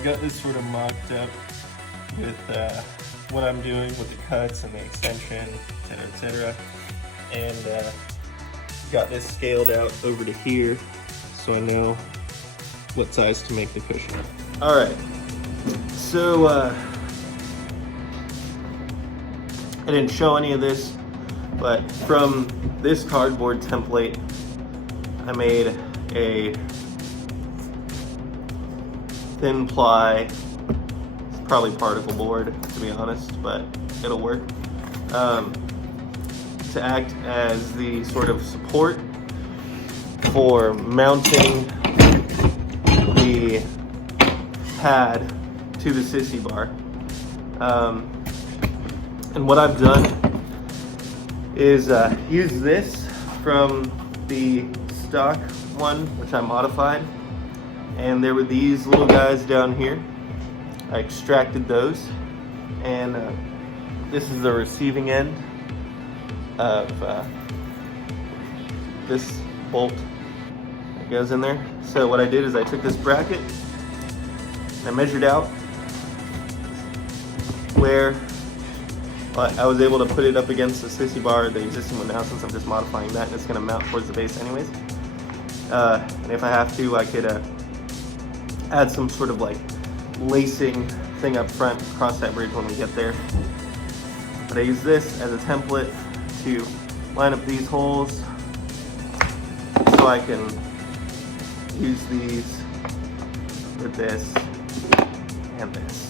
I've got this sort of mocked up with what I'm doing with the cuts and the extension, etc. And got this scaled out over to here so I know what size to make the cushion. All right, so I didn't show any of this, but from this cardboard template, I made a thin ply, it's probably particle board to be honest, but it'll work, to act as the sort of support for mounting the pad to the Sissy bar. And what I've done is use this from the stock one, which I modified, and there were these little guys down here. I extracted those, and this is the receiving end of this bolt that goes in there. So what I did is I took this bracket and I measured out where I was able to put it up against the Sissy bar, the existing one now, since I'm just modifying that, and it's going to mount towards the base anyways. And if I have to, I could add some sort of like lacing thing up front, cross that bridge when we get there. But I use this as a template to line up these holes so I can use these with this and this.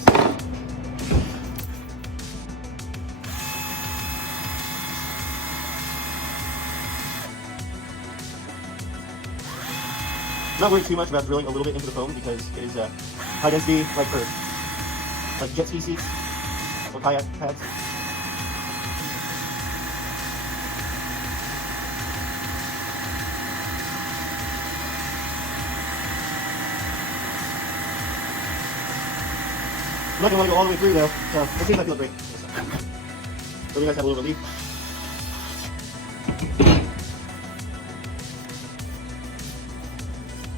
I'm not worried too much about drilling a little bit into the foam because it is high density, like for like jet ski seats or kayak pads. I'm not gonna want to go all the way through though, so it seems like I feel great. So you guys have a little relief.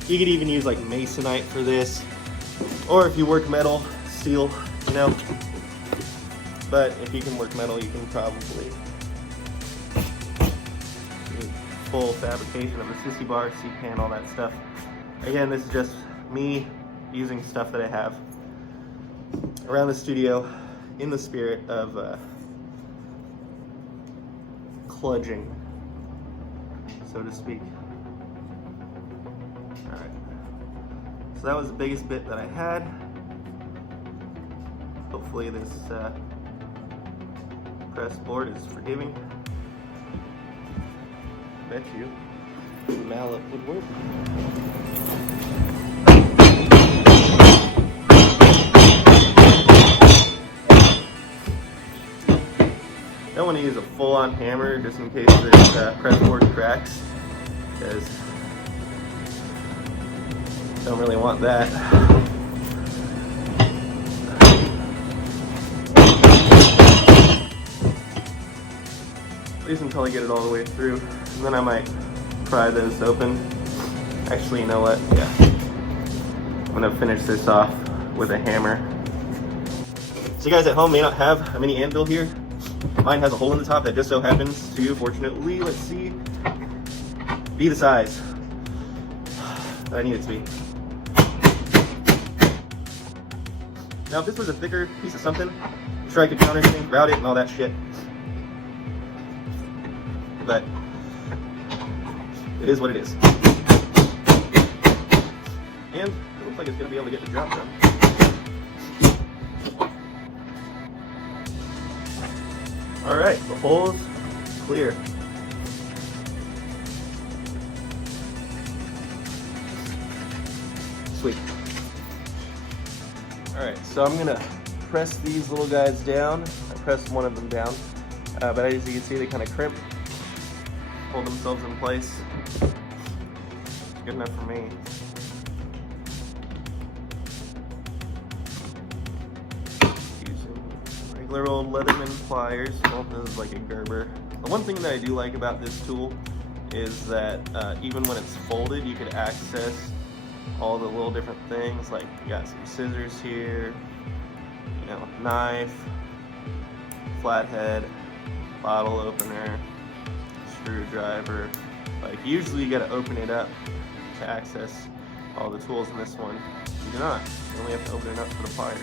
You could even use like masonite for this, or if you work metal, steel, you know. But if you can work metal, you can probably do full fabrication of a Sissy bar, seat pan, all that stuff. Again, this is just me using stuff that I have around the studio in the spirit of kludging, so to speak. Alright, so that was the biggest bit that I had. Hopefully this press board is forgiving. Bet you the mallet would work. Don't want to use a full-on hammer just in case this press board cracks, because don't really want that. At least until I get it all the way through, and then I might pry those open. Actually, you know what? Yeah, I'm gonna finish this off with a hammer. So you guys at home may not have a mini anvil here. Mine has a hole in the top that just so happens to, fortunately, let's see, be the size that I need it to be. Now, if this was a thicker piece of something, I'm sure I could counter anything, route it, and all that shit. But it is what it is. And it looks like it's going to be able to get the job done. Alright, the hole's clear. Sweet. Alright, so I'm gonna press these little guys down. I pressed one of them down, but as you can see, they kind of crimp, hold themselves in place. Good enough for me. Using regular old Leatherman pliers. Well, this is like a Gerber. The one thing that I do like about this tool is that even when it's folded, you could access all the little different things, like you got some scissors here, you know, knife, flathead, bottle opener, screwdriver. Like usually you gotta open it up to access all the tools. In this one, you do not. You only have to open it up for the pliers.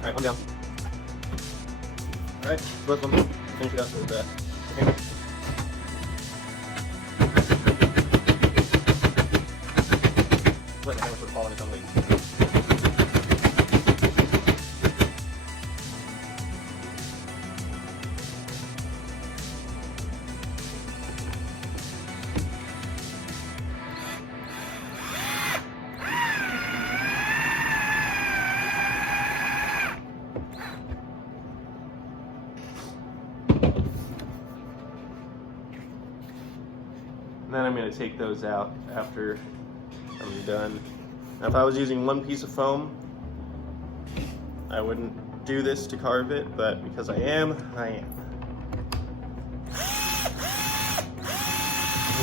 Alright, one down. Alright, both of them. Finish it up with the hammer. Let the hammer sort of fall on its own weight. And then I'm going to take those out after I'm done. Now, if I was using one piece of foam, I wouldn't do this to carve it, but because I am, I am.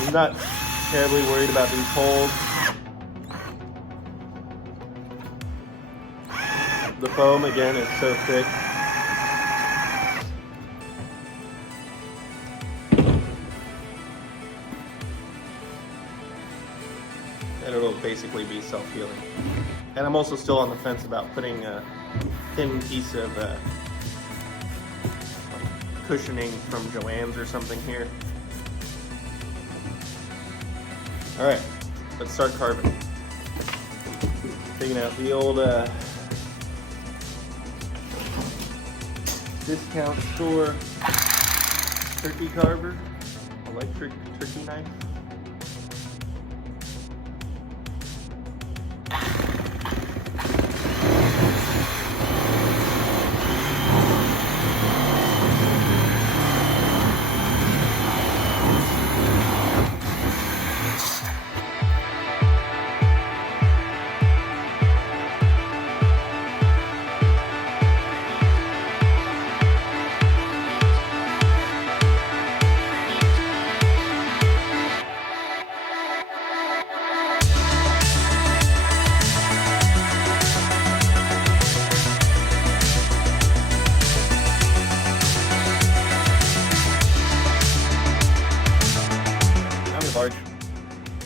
I'm not terribly worried about these holes. The foam, again, is so thick. And it'll basically be self-healing. And I'm also still on the fence about putting a thin piece of like cushioning from Joann's or something here. All right, let's start carving. Taking out the old discount store turkey carver, electric turkey knife.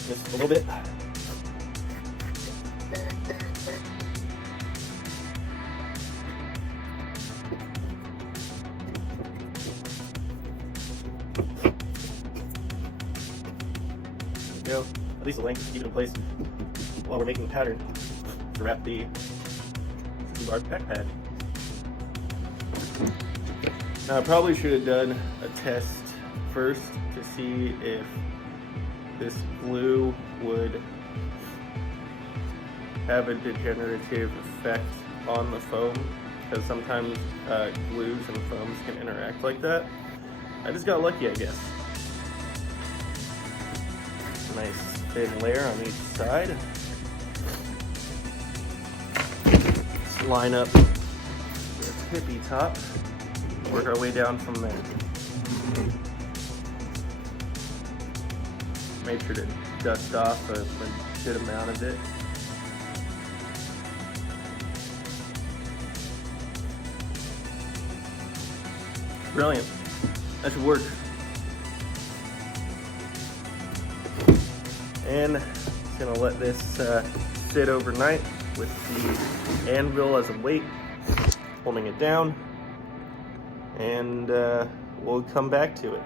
Just a little bit. You know, at least the length, keep it in place while we're making the pattern to wrap the bar back pad. Now I probably should have done a test first to see if this glue would have a degenerative effect on the foam, because sometimes glues and foams can interact like that. I just got lucky, I guess. Nice thin layer on each side. Let's line up the tippy top, work our way down from there. Make sure to dust off a good amount of it. Brilliant. That should work. And just gonna let this sit overnight with the anvil as a weight, holding it down, and we'll come back to it.